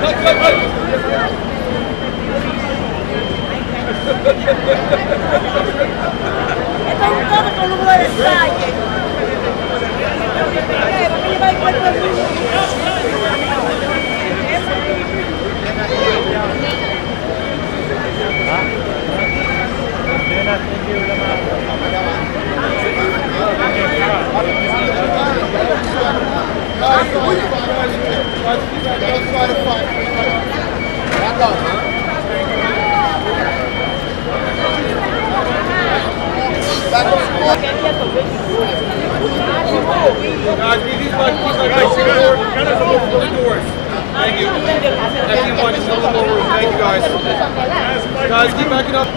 Thank you. Everyone, just hold the room. Thank you, guys. Guys, keep backing up.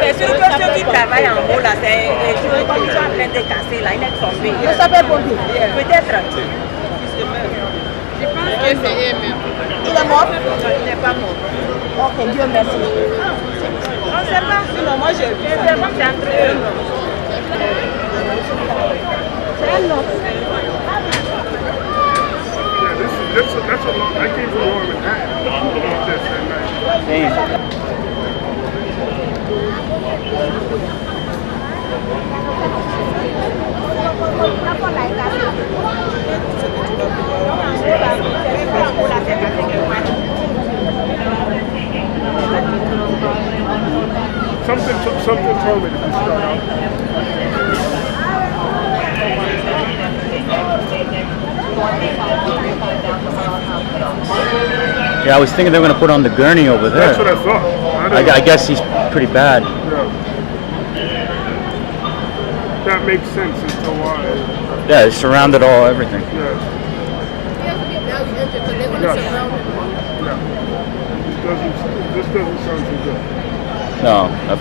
C'est sûr que ceux qui travaillent en haut là, c'est les choses comme ils sont en train de casser là, ils sont tombés. Le sapeur-pompier. Peut-être. Je pense que c'est eux-mêmes. Il est mort? Il n'est pas mort. Ok, Dieu merci. On ne sait pas. Sinon, moi j'ai vu. C'est vraiment c'est entre eux. C'est un autre. That's a long. I came from Warren Manhattan. Same. Something told me to start out. Yeah, I was thinking they were going to put on the gurney over there. That's what I thought. I guess he's pretty bad. Yeah. that makes sense as to why. Yeah, it surrounded everything. Yeah. Yes. Yeah. This doesn't sound too good. No,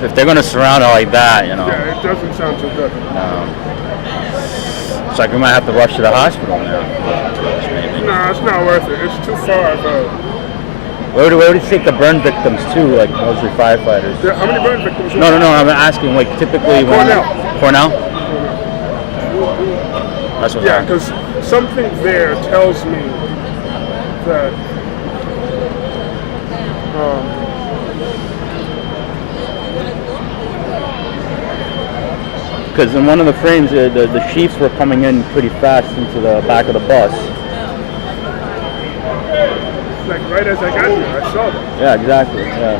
if they're gonna surround it like that, you know. Yeah, it doesn't sound too good. No. It's like we might have to rush to the hospital now. Maybe. No, it's not worth it. It's too far, though. Where would you take the burn victims to, like mostly firefighters? Yeah, how many burn victims? No, I'm asking, like typically when... Cornell? That's what. Yeah, because something there tells me that because in one of the frames, the sheets were coming in pretty fast into the back of the bus. like right as I got here, I saw them. Yeah, exactly. Yeah.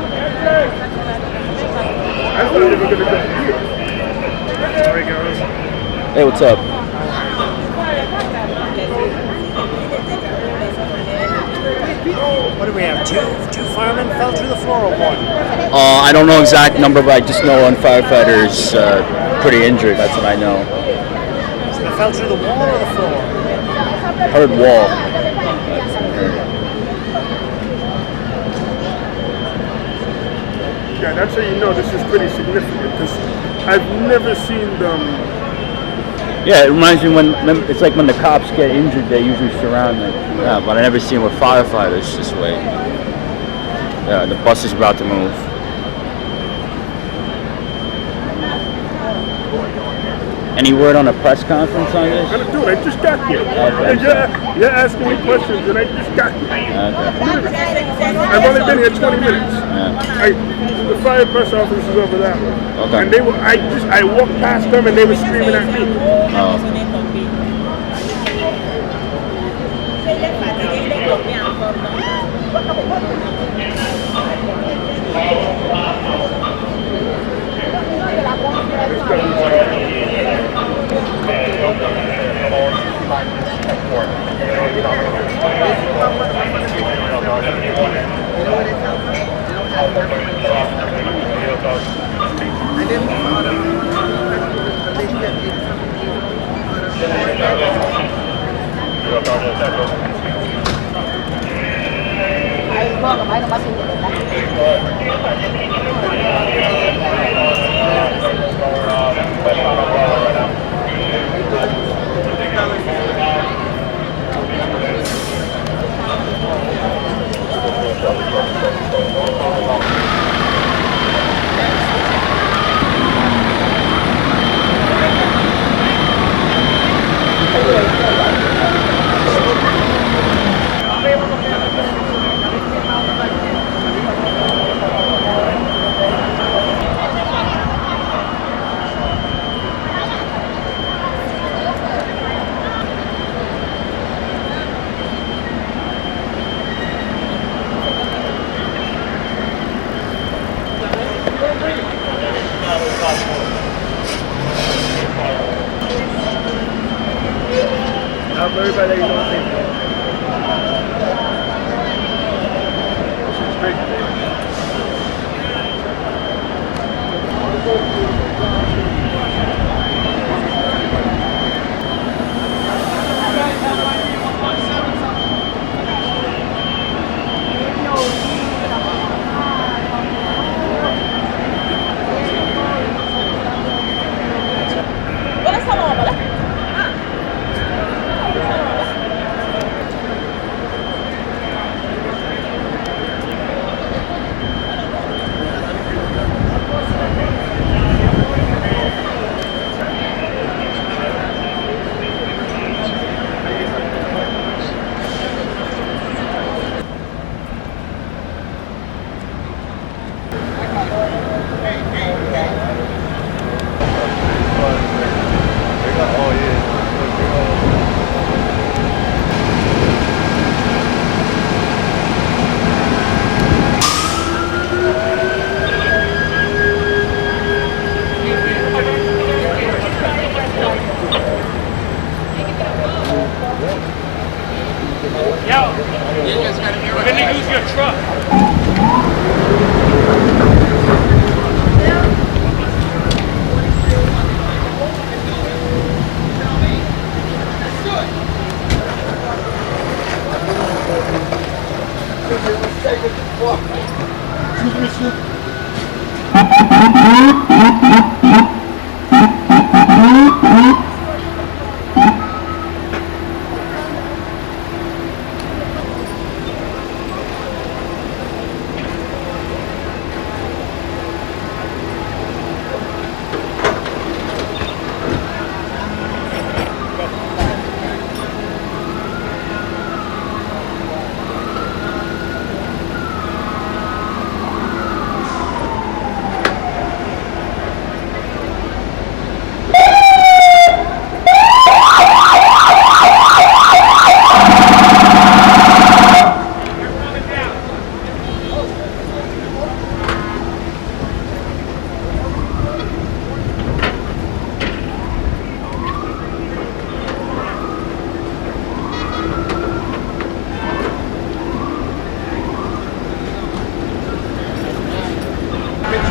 I thought they were going to go here. There he goes. Hey, what's up? What do we have? Two firemen fell through the floor or one? I don't know exact number, but I just know one firefighter is pretty injured. That's what I know. So they fell through the wall or the floor? Heard wall. Yeah, that's how you know this is pretty significant because I've never seen them. Yeah, it reminds me it's like when the cops get injured, they usually surround them. Yeah, but I never seen with firefighters this way. Yeah, the bus is about to move. Any word on a press conference on this? Dude, I just got here. Okay. You're asking me questions and I just got here. Okay. I've only been here 20 minutes. Yeah. The fire press office is over that way. Okay. And they were, I walked past them and they were screaming at me. Oh. We're gonna use your truck. Picture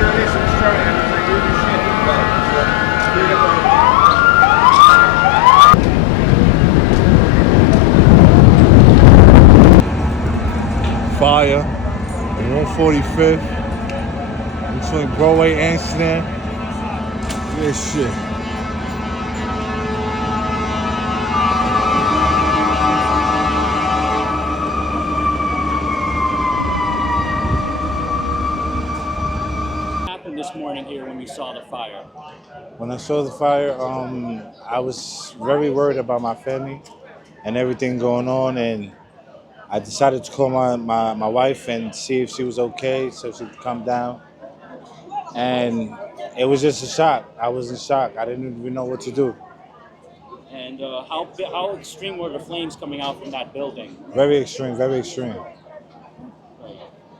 of this and start like doing your shit. Fire on 145th between Broadway and Amsterdam. This shit. Happened this morning here when you saw the fire? When I saw the fire, I was very worried about my family and everything going on, and I decided to call my wife and see if she was okay so she could come down. And it was just a shock. I was in shock. I didn't even know what to do. And how extreme were the flames coming out from that building? Very extreme, very extreme.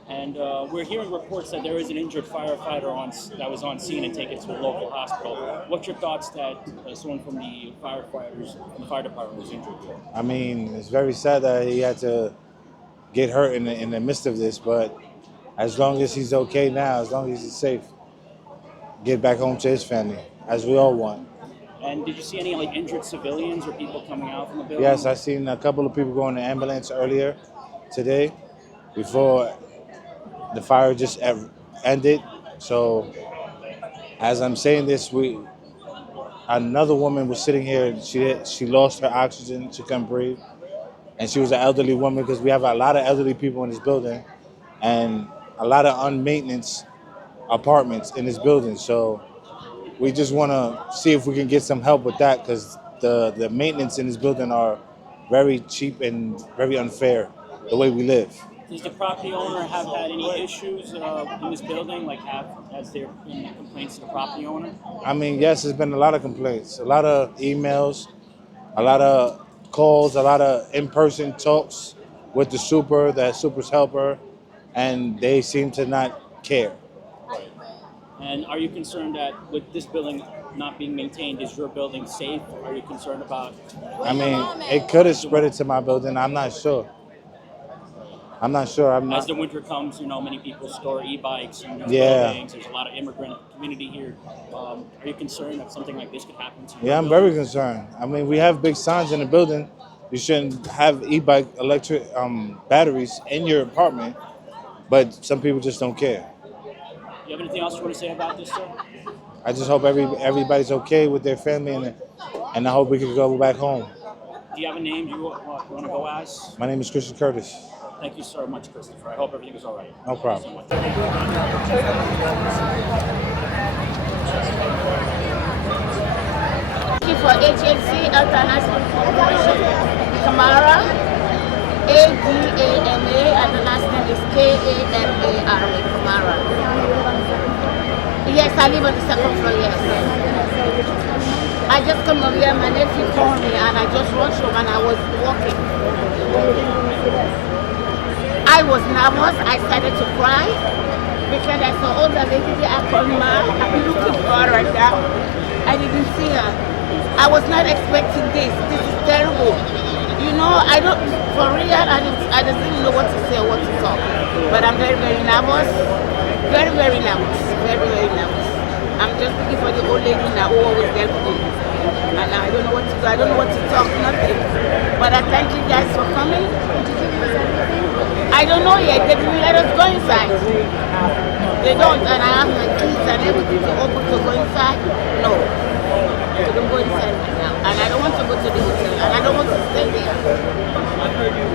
And we're hearing reports that there is an injured firefighter that was on scene and taken to a local hospital. What's your thoughts that someone from the fire department was injured? I mean, it's very sad that he had to get hurt in the midst of this, but as long as he's okay now, as long as he's safe, get back home to his family, as we all want. And did you see any injured civilians or people coming out from the building? Yes, I seen a couple of people go in the ambulance earlier today, before the fire just ended. So, as I'm saying this, another woman was sitting here. And she lost her oxygen. She couldn't breathe, and she was an elderly woman because we have a lot of elderly people in this building, and a lot of unmaintenance apartments in this building. So we just want to see if we can get some help with that, because the maintenance in this building are very cheap and very unfair, the way we live. Does the property owner have had any issues in this building? Has there been any complaints to the property owner? I mean, yes, there's been a lot of complaints, a lot of emails, a lot of calls, a lot of in-person talks with the super's helper, and they seem to not care. And are you concerned that with this building not being maintained, is your building safe? Are you concerned about? I mean, it could have spread it to my building. I'm not sure. As the winter comes, many people store e-bikes in these buildings. There's a lot of immigrant community here. Are you concerned that something like this could happen to you? Yeah, I'm very concerned. I mean, we have big signs in the building. You shouldn't have e-bike electric batteries in your apartment, but some people just don't care. Do you have anything else you want to say about this, sir? I just hope everybody's okay with their family, and I hope we can go back home. Do you have a name you want to go as? My name is Christian Curtis. Thank you so much, Christopher. I hope everything is all right. No problem. Thank you for agency International Corporation. Kamara, ADANA, and the last name is KAMARA, Kamara. Yes, I live on the second floor, yes. I just come over here, my nephew called me, and I just rushed home, and I was walking. I was nervous. I started to cry because I saw all the lady there. I called Ma. I'm looking for her right now. I didn't see her. I was not expecting this. This is terrible. For real, I don't even know what to say or what to talk. But I'm very, very nervous. Very, very nervous. Very, very nervous. I'm just looking for the old lady now who always helps me. And I don't know what to do. I don't know what to talk, nothing. But I thank you guys for coming. I I don't know yet. They didn't let us go inside. They don't, and I have my keys and everything to open to go inside. No. They don't go inside right now. And I don't want to go to the hotel, and I don't want to stay there. I heard you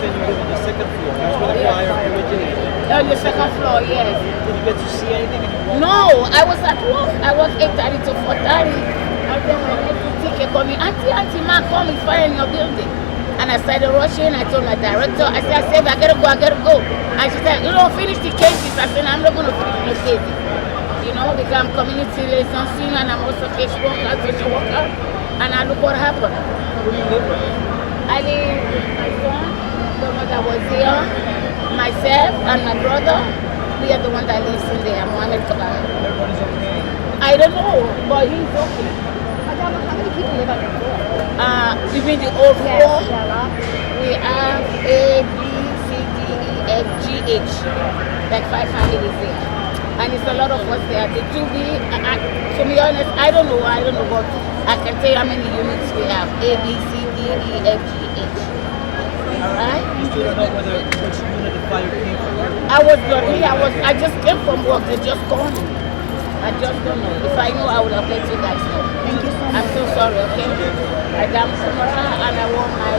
saying you live on the second floor. That's where the fire originated. On the second floor, yes. Did you get to see anything? No, I was at work. I was 8:30 to 4:30. And then my nephew ticket called me, Auntie, man, come, it's fire in your building. And I started rushing. I told my director, I said, I gotta go. And she said, you don't finish the cases. I said, I'm not going to finish the cases. You know, because I'm community liaison senior and I'm also case worker, social worker. And I look what happened. Where do you live right? I live with my son, the one that was here, myself, and my brother. We are the one that lives in there, Mohammed Kabah. Everybody's okay? I don't know, but he's okay. How many people live at the floor? You mean the old floor? We have A, B, C, D, E, F, G, H. Like 5 families there. And it's a lot of us there. The 2B, to be honest, I don't know, but I can tell you how many units we have. A, B, C, D, E, F, G, H. Alright? You still don't know which unit the fire came from? I was not here. I just came from work. They just called me. I just don't know. If I know, I would have let you guys know. Thank you so much. I'm so sorry, okay? I am Samara and I want my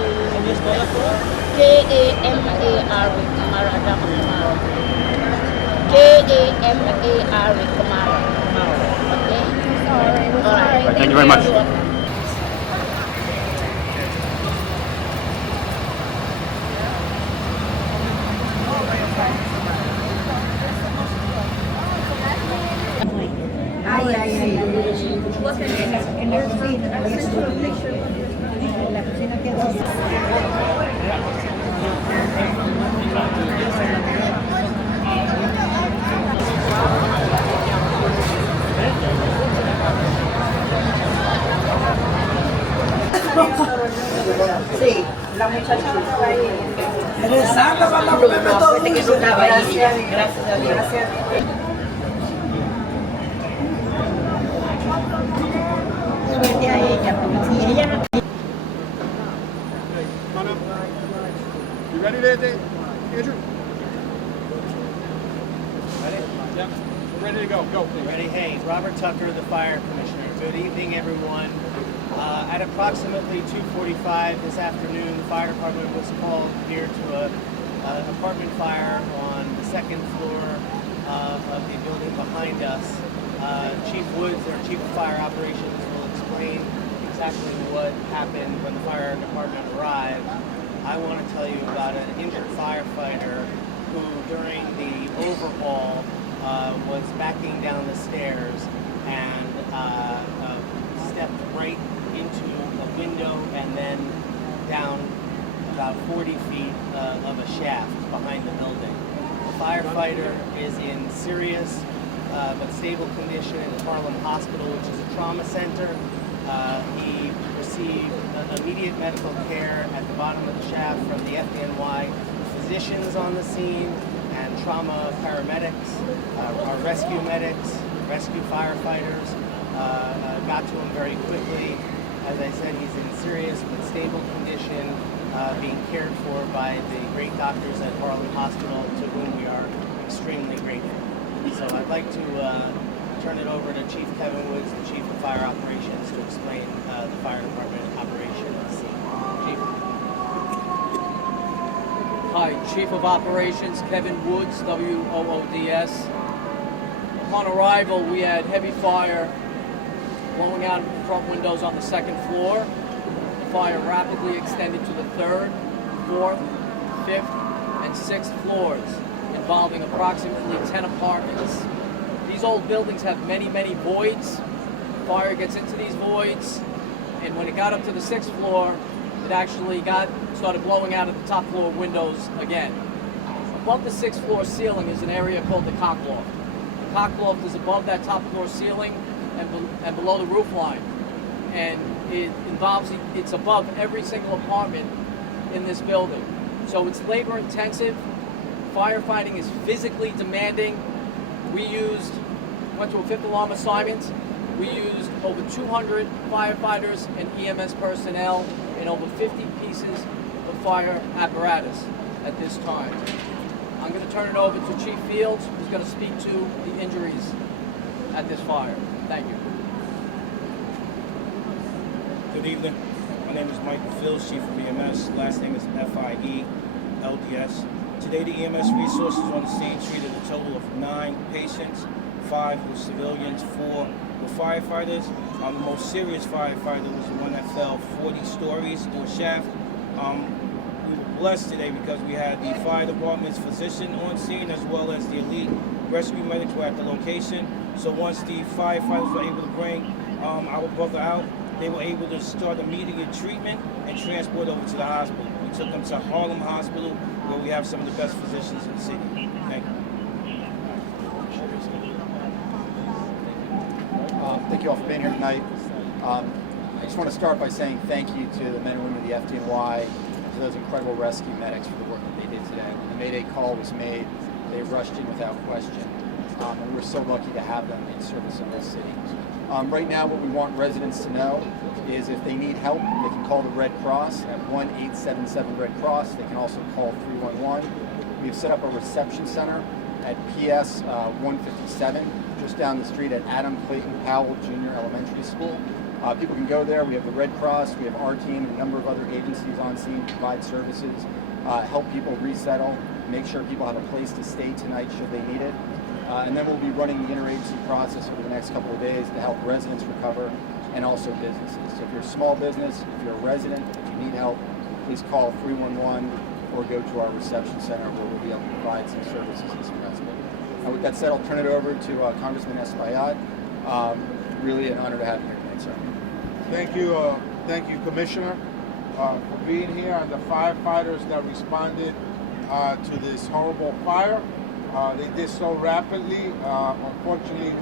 K-A-M-A-R-A Kamara. K-A-M-A-R-A Kamara. Okay? All right. Thank you very much. Sí, la muchacha no estaba ahí. Regresando cuando comemos todo dulce. Que no estaba ahí. Gracias a Dios. Gracias. Suerte a ella, porque si ella no... Come on up. You ready there, Andrew? Ready? Yep. We're ready to go. Go. Ready? Hey, Robert Tucker, the Fire Commissioner. Good evening, everyone. At approximately 2:45 this afternoon, the fire department was called here to an apartment fire on the second floor of the building behind us. Chief Woods, our Chief of Fire Operations, will explain exactly what happened when the fire department arrived. I want to tell you about an injured firefighter who, during the overhaul, was backing down the stairs and stepped right into a window and then down about 40 feet of a shaft behind the building. The firefighter is in serious but stable condition in Harlem Hospital, which is a trauma center. He received immediate medical care at the bottom of the shaft from the FDNY physicians on the scene and trauma paramedics, our rescue medics, rescue firefighters got to him very quickly. As I said, he's in serious but stable condition, being cared for by the great doctors at Harlem Hospital, to whom we are extremely grateful. So I'd like to turn it over to Chief Kevin Woods, the Chief of Fire Operations, to explain the fire department operation at the scene. Chief. Hi, Chief of Operations Kevin Woods, W-O-O-D-S. Upon arrival, we had heavy fire blowing out of the front windows on the second floor. The fire rapidly extended to the third, fourth, fifth, and sixth floors, involving approximately 10 apartments. These old buildings have many, many voids. Fire gets into these voids, and when it got up to the sixth floor, it actually started blowing out of the top floor windows again. Above the sixth floor ceiling is an area called the cock loft. The cock loft is above that top floor ceiling and below the roof line. And it's above every single apartment in this building. So it's labor intensive. Firefighting is physically demanding. We went to a fifth alarm assignment. We used over 200 firefighters and EMS personnel and over 50 pieces of fire apparatus. at this time. I'm going to turn it over to Chief Fields, who's going to speak to the injuries at this fire. Thank you. Good evening. My name is Michael Fields, Chief of EMS. Last name is Fields. Today, the EMS resources on the scene treated a total of 9 patients. 5 were civilians, 4 were firefighters. The most serious firefighter was the one that fell 40 stories through a shaft. We were blessed today because we had the fire department's physician on scene as well as the elite rescue medics were at the location. So once the firefighters were able to bring our brother out, they were able to start immediate treatment and transport over to the hospital. We took them to Harlem Hospital, where we have some of the best physicians in the city. Thank you. Thank you all for being here tonight. I just want to start by saying thank you to the men and women of the FDNY, to those incredible rescue medics for the work that they did today. When the Mayday call was made, they rushed in without question, and we're so lucky to have them in service of this city. Right now, what we want residents to know is if they need help, they can call the Red Cross at 1-877-RED-CROSS. They can also call 311. We have set up a reception center at PS 157, just down the street at Adam Clayton Powell Junior Elementary School. People can go there. We have the Red Cross, we have our team, and a number of other agencies on scene to provide services, help people resettle, make sure people have a place to stay tonight should they need it. And then we'll be running the interagency process over the next couple of days to help residents recover and also businesses. So if you're a small business, if you're a resident, if you need help, please call 311 or go to our reception center where we'll be able to provide some services and some respite. With that said, I'll turn it over to Congressman Espaillat. Really an honor to have you here tonight, sir. Thank you, Commissioner, for being here, and the firefighters that responded to this horrible fire. They did so rapidly. Unfortunately,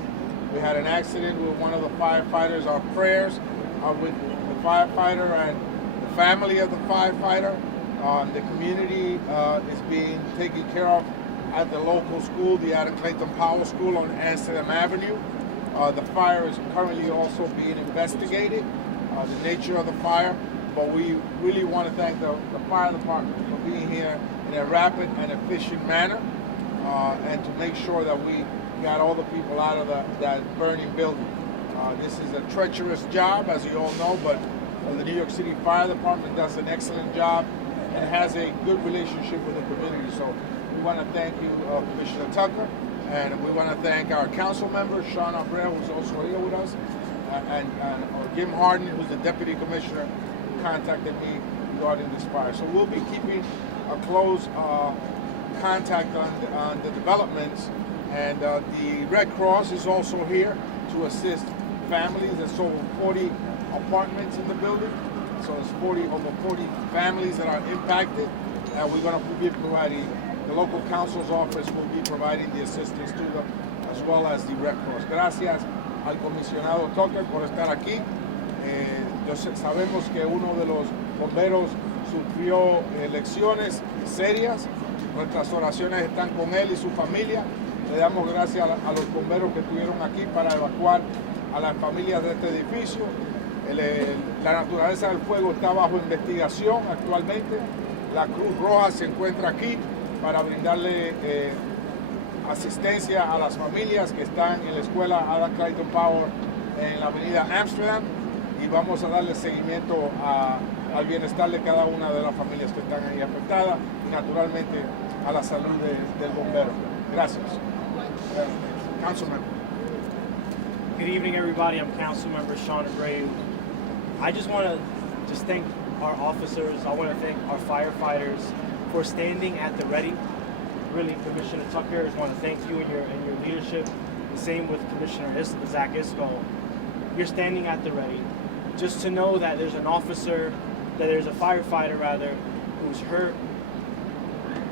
we had an accident with one of the firefighters. Our prayers are with the firefighter and the family of the firefighter. The community is being taken care of at the local school, the Adam Clayton Powell School on Amsterdam Avenue. The fire is currently also being investigated, the nature of the fire, but we really want to thank the fire department for being here in a rapid and efficient manner, and to make sure that we got all the people out of that burning building. This is a treacherous job, as you all know, but the New York City Fire Department does an excellent job and has a good relationship with the community. So we want to thank you, Commissioner Tucker, and we want to thank our council member, Sean Abreu, who's also here with us, and Jim Harden, who's the deputy commissioner, who contacted me regarding this fire. So we'll be keeping a close contact on the developments, and the Red Cross is also here to assist families. There's over 40 apartments in the building, so it's over 40 families that are impacted, and we're going to be providing, the local council's office will be providing the assistance to them, as well as the Red Cross. Gracias al comisionado Tucker por estar aquí. Sabemos que uno de los bomberos sufrió lesiones serias. Nuestras oraciones están con él y su familia. Le damos gracias a los bomberos que estuvieron aquí para evacuar a las familias de este edificio. La naturaleza del fuego está bajo investigación actualmente. La Cruz Roja se encuentra aquí para brindarle asistencia a las familias que están en la escuela Adam Clayton Powell en la avenida Amsterdam, y vamos a darle seguimiento al bienestar de cada una de las familias que están ahí afectadas y naturalmente a la salud del bombero. Gracias. Councilman. Good evening, everybody. I'm Councilmember Sean Abreu. I just want to thank our officers. I want to thank our firefighters for standing at the ready. Really, Commissioner Tucker, I just want to thank you and your leadership. The same with Commissioner Zach Iscol. You're standing at the ready. Just to know that there's an officer, that there's a firefighter rather, who's hurt.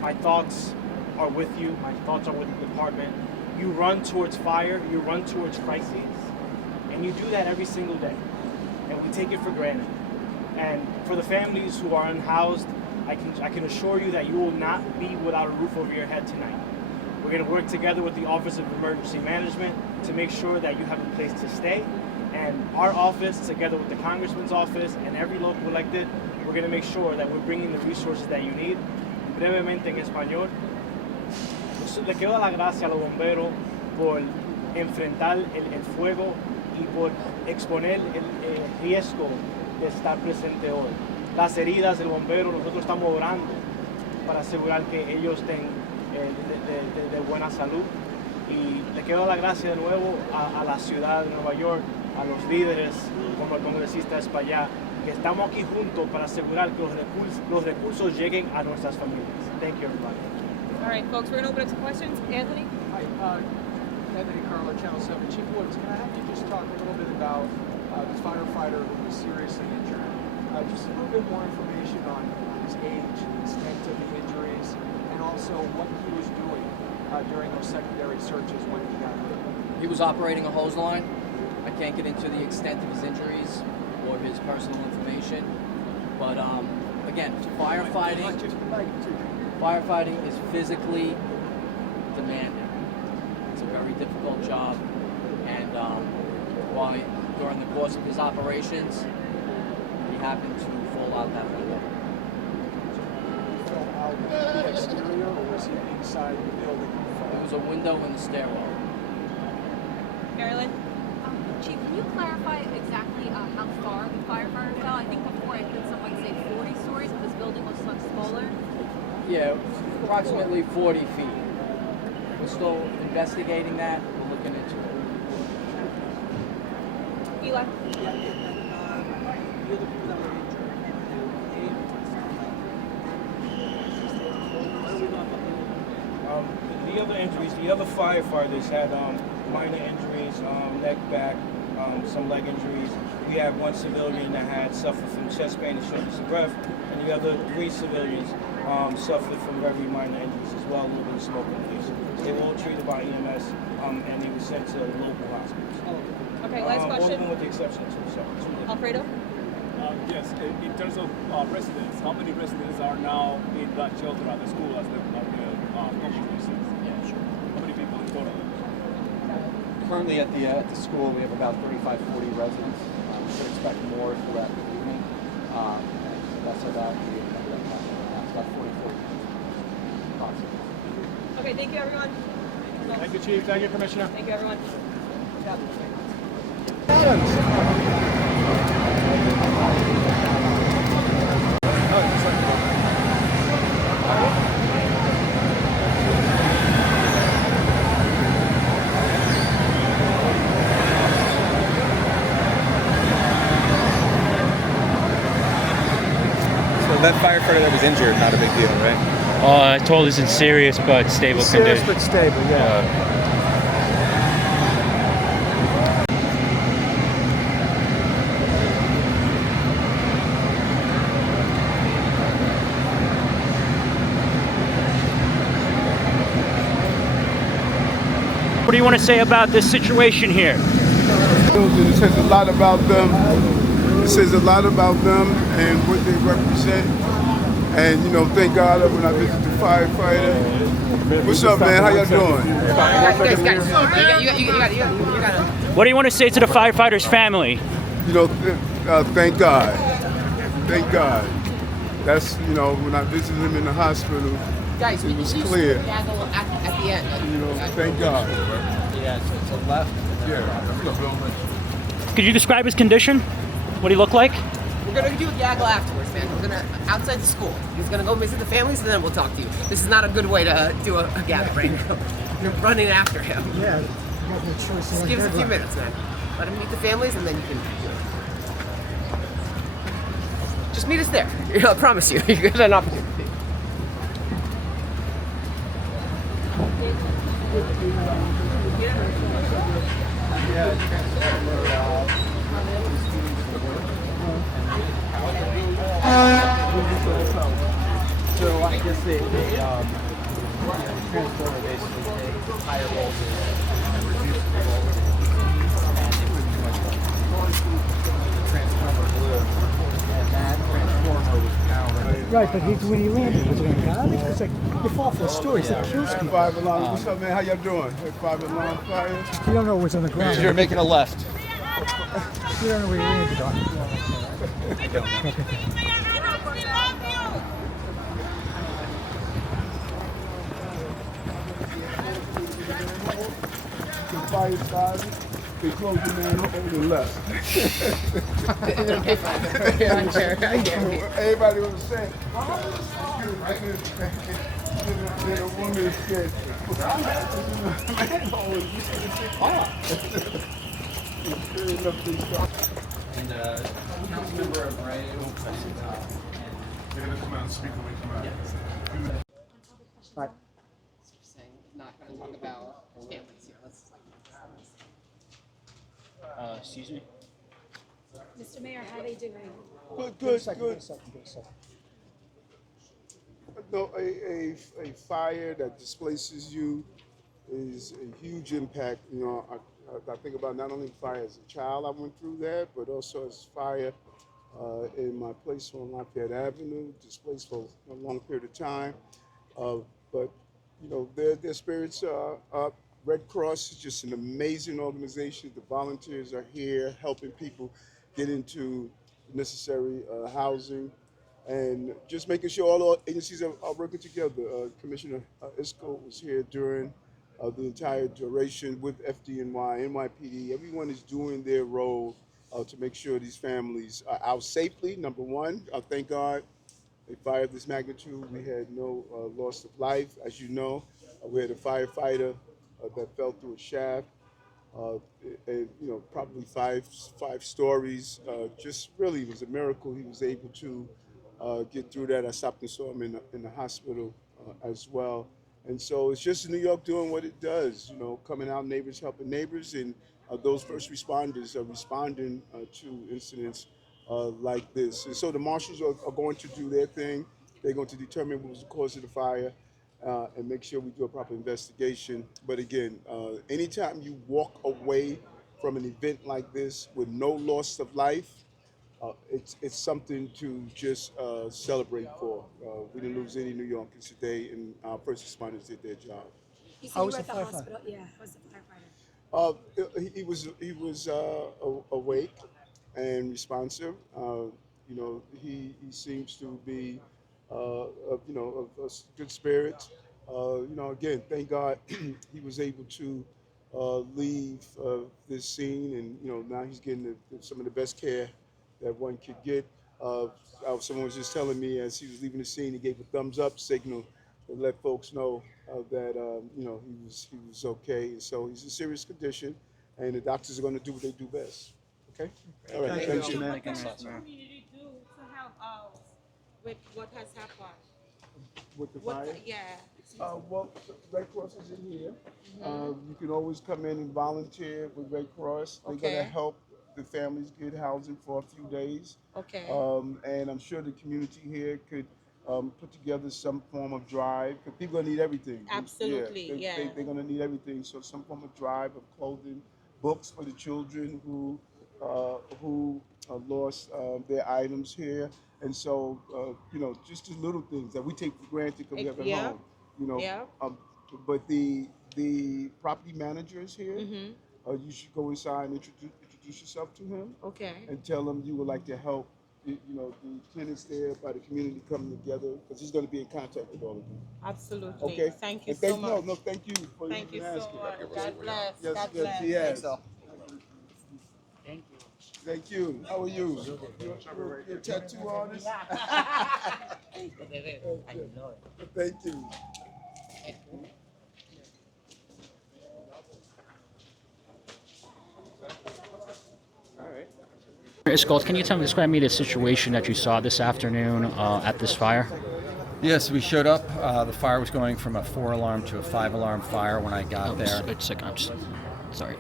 My thoughts are with you. My thoughts are with the department. You run towards fire, you run towards crises, and you do that every single day. And we take it for granted. And for the families who are unhoused, I can assure you that you will not be without a roof over your head tonight. We're going to work together with the Office of Emergency Management to make sure that you have a place to stay. And our office, together with the Congressman's office and every local elected, we're going to make sure that we're bringing the resources that you need. brevemente en español. Le quiero dar las gracias a los bomberos por enfrentar el fuego y por exponer el riesgo de estar presente hoy. Las heridas del bombero, nosotros estamos orando para asegurar que ellos estén de buena salud. Y le quiero dar las gracias de nuevo a la ciudad de Nueva York, a los líderes, como el congresista Espaillá, que estamos aquí juntos para asegurar que los recursos lleguen a nuestras familias. Thank you, everybody. All right, folks, we're going to open up to questions. Anthony? Hi, Anthony Carlo, Channel 7. Chief Woods, can I have you just talk a little bit about the firefighter who was seriously injured? Just a little bit more information on his age, the extent of the injuries, and also what he was doing during those secondary searches when he got hurt. He was operating a hose line. I can't get into the extent of his injuries or his personal information, but again, firefighting is physically demanding. It's a very difficult job, and why during the course of his operations, he happened to fall out that window. Fell out the exterior, or was he inside the building? There was a window in the stairwell. Marilyn? Chief, can you clarify exactly how far the firefighter fell? I think before I heard someone say 40 stories, but this building was much smaller. Yeah, approximately 40 feet. We're still investigating that. We're looking into it. Eli? The other injuries, the other firefighters had minor injuries, neck, back, some leg injuries. We had one civilian that had suffered from chest pain and shortness of breath, and the other 3 civilians suffered from very minor injuries as well, a little bit of smoke inhalation. They were all treated by EMS, and they were sent to local hospitals. Okay, last All of question. them with the exception of 2. Alfredo? Yes, in terms of residents, how many residents are now in that shelter at the school as the company says? Yeah, sure. How many people in total? Currently at the school, we have about 35, 40 residents. We should expect more throughout the evening. And that's about the number that comes around. It's about 40, 40 approximately. Okay, thank you, everyone. Thank you, Chief. Thank you, Commissioner. Thank you, everyone. That firefighter that was injured, not a big deal, right? I told he's in serious but stable Serious condition. but stable, yeah. What do you want to say about this situation here? It says a lot about them. It says a lot about them and what they represent. And you know, thank God when I visit the firefighter. What's up, man? How y'all doing? What do you want to say to the firefighters' family? You know, thank God. Thank God. That's, you know, when I visited him in the hospital, it was clear. At the end. You know, thank God. Yeah, to the left. Yeah. Could you describe his condition? What do he look like? We're gonna do a gaggle afterwards, man. We're gonna outside the school. He's gonna go visit the families, and then we'll talk to you. This is not a good way to do a gaggle right now. You're running after him. Yeah, you got no choice. Just give us a few minutes, man. Let him meet the families, and then you can do it. Just meet us there. I promise you, you get an opportunity. So I guess the transformer basically takes higher voltage and reduces the voltage, and it pretty much transformer blew, and that transformer was powering. Right, but when he landed, was it on God? It's like you fall for a story, it's like kills people. Five alarm. What's up, man? How y'all doing? Hey, 5 alarm fire. You don't know what's on the ground. You're making a left. You don't know where you landed on. Okay. fire started, they closed the manhole and left. I'm sure. I guarantee. Everybody was saying, then a woman said, well, I have this in the manhole. And you should have said, sure enough, they stopped. And Councilmember Bray. They're going to come out and speak when we come out. Right. Saying not going to talk about families here. Let's. Excuse me? Mr. Mayor, how are they doing? Good. No, a fire that displaces you is a huge impact. You know, I think about not only fire as a child, I went through that, but also as fire in my place on Lafayette Avenue, displaced for a long period of time. But you know, their spirits are up. Red Cross is just an amazing organization. The volunteers are here helping people get into necessary housing and just making sure all the agencies are working together. Commissioner Isco was here during the entire duration with FDNY, NYPD. Everyone is doing their role to make sure these families are out safely, number one. Thank God. A fire of this magnitude, we had no loss of life. As you know, we had a firefighter that fell through a shaft, and you know, probably five stories. Just really, it was a miracle he was able to get through that. I stopped and saw him in the hospital as well. And so it's just New York doing what it does, you know, coming out, neighbors helping neighbors, and those first responders are responding to incidents like this. And so the marshals are going to do their thing. They're going to determine what was the cause of the fire and make sure we do a proper investigation. But again, anytime you walk away from an event like this with no loss of life, it's something to just celebrate for. We didn't lose any New Yorkers today, and our first responders did their job. You said you were at the hospital. Yeah, how was the firefighter? He was awake and responsive. You know, he seems to be, you know, of good spirits. You know, again, thank God he was able to leave this scene, and you know, now he's getting some of the best care that one could get. Someone was just telling me as he was leaving the scene, he gave a thumbs up signal to let folks know that you know, he was okay. And so he's in serious condition, and the doctors are going to do what they do best. Okay. All right. Thank you. What can the community do to help out with what has happened? With the fire? Yeah. Well, Red Cross is in here. You can always come in and volunteer with Red Cross. They're going to help the families get housing for a few days. Okay. And I'm sure the community here could put together some form of drive, because people are going to need everything. Absolutely, They're going to need everything. So some form of drive of clothing, books for the children who lost their items here. And so, you know, just the little things that we take for granted because we have at home. You know, but the property manager is here. You should go inside and introduce yourself to him. Okay. And tell him you would like to help. You know, the tenants there, by the community coming together, because he's going to be in contact with all of you. Absolutely. Okay. Thank you and so much. No, thank you for Thank you asking. so much. God bless. Yes, God yes, bless. yes. Thank you. Thank you. How are you? You're a tattoo artist? I know it. Thank you. Iscol, can you describe me the situation that you saw this afternoon at this fire? Yes, we showed up. The fire was going from a 4-alarm to a 5-alarm fire when I got there. Wait a second. I'm just, sorry.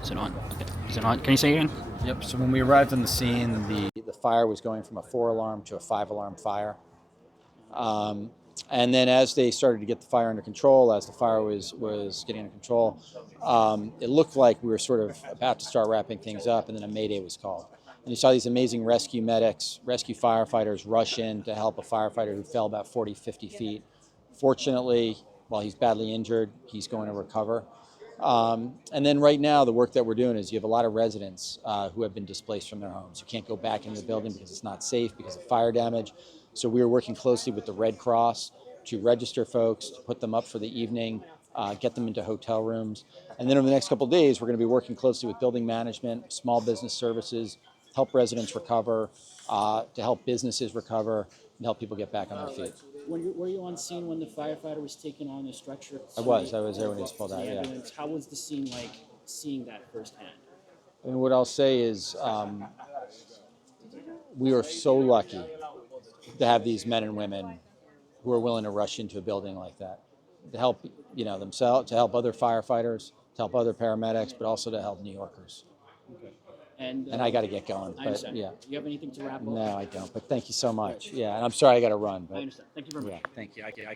Is it on? Okay. Is it on? Can you say it again? Yep. So when we arrived on the scene, the fire was going from a 4-alarm to a 5-alarm fire. And then as they started to get the fire under control, as the fire was getting under control, it looked like we were sort of about to start wrapping things up, and then a mayday was called. And you saw these amazing rescue medics, rescue firefighters rush in to help a firefighter who fell about 40, 50 feet. Fortunately, while he's badly injured, he's going to recover. And then right now, the work that we're doing is you have a lot of residents who have been displaced from their homes. You can't go back into the building because it's not safe because of fire damage. So we are working closely with the Red Cross to register folks, to put them up for the evening get them into hotel rooms. And then over the next couple of days, we're going to be working closely with building management, small business services, help residents recover, to help businesses recover, and help people get back on their feet. Were you on scene when the firefighter was taken on the stretcher? I was there when he was pulled out, the yeah. ambulance? How was the scene like seeing that firsthand? I mean, what I'll say is we are so lucky to have these men and women who are willing to rush into a building like that to help, themselves, to help other firefighters, to help other paramedics, but also to help New Yorkers. Okay. And I got to get going. I But understand. yeah, Do you have anything to wrap up? no, I don't. But thank you so much. Yeah, and I'm sorry I got to run. But I understand. Thank you very much. yeah, thank you. I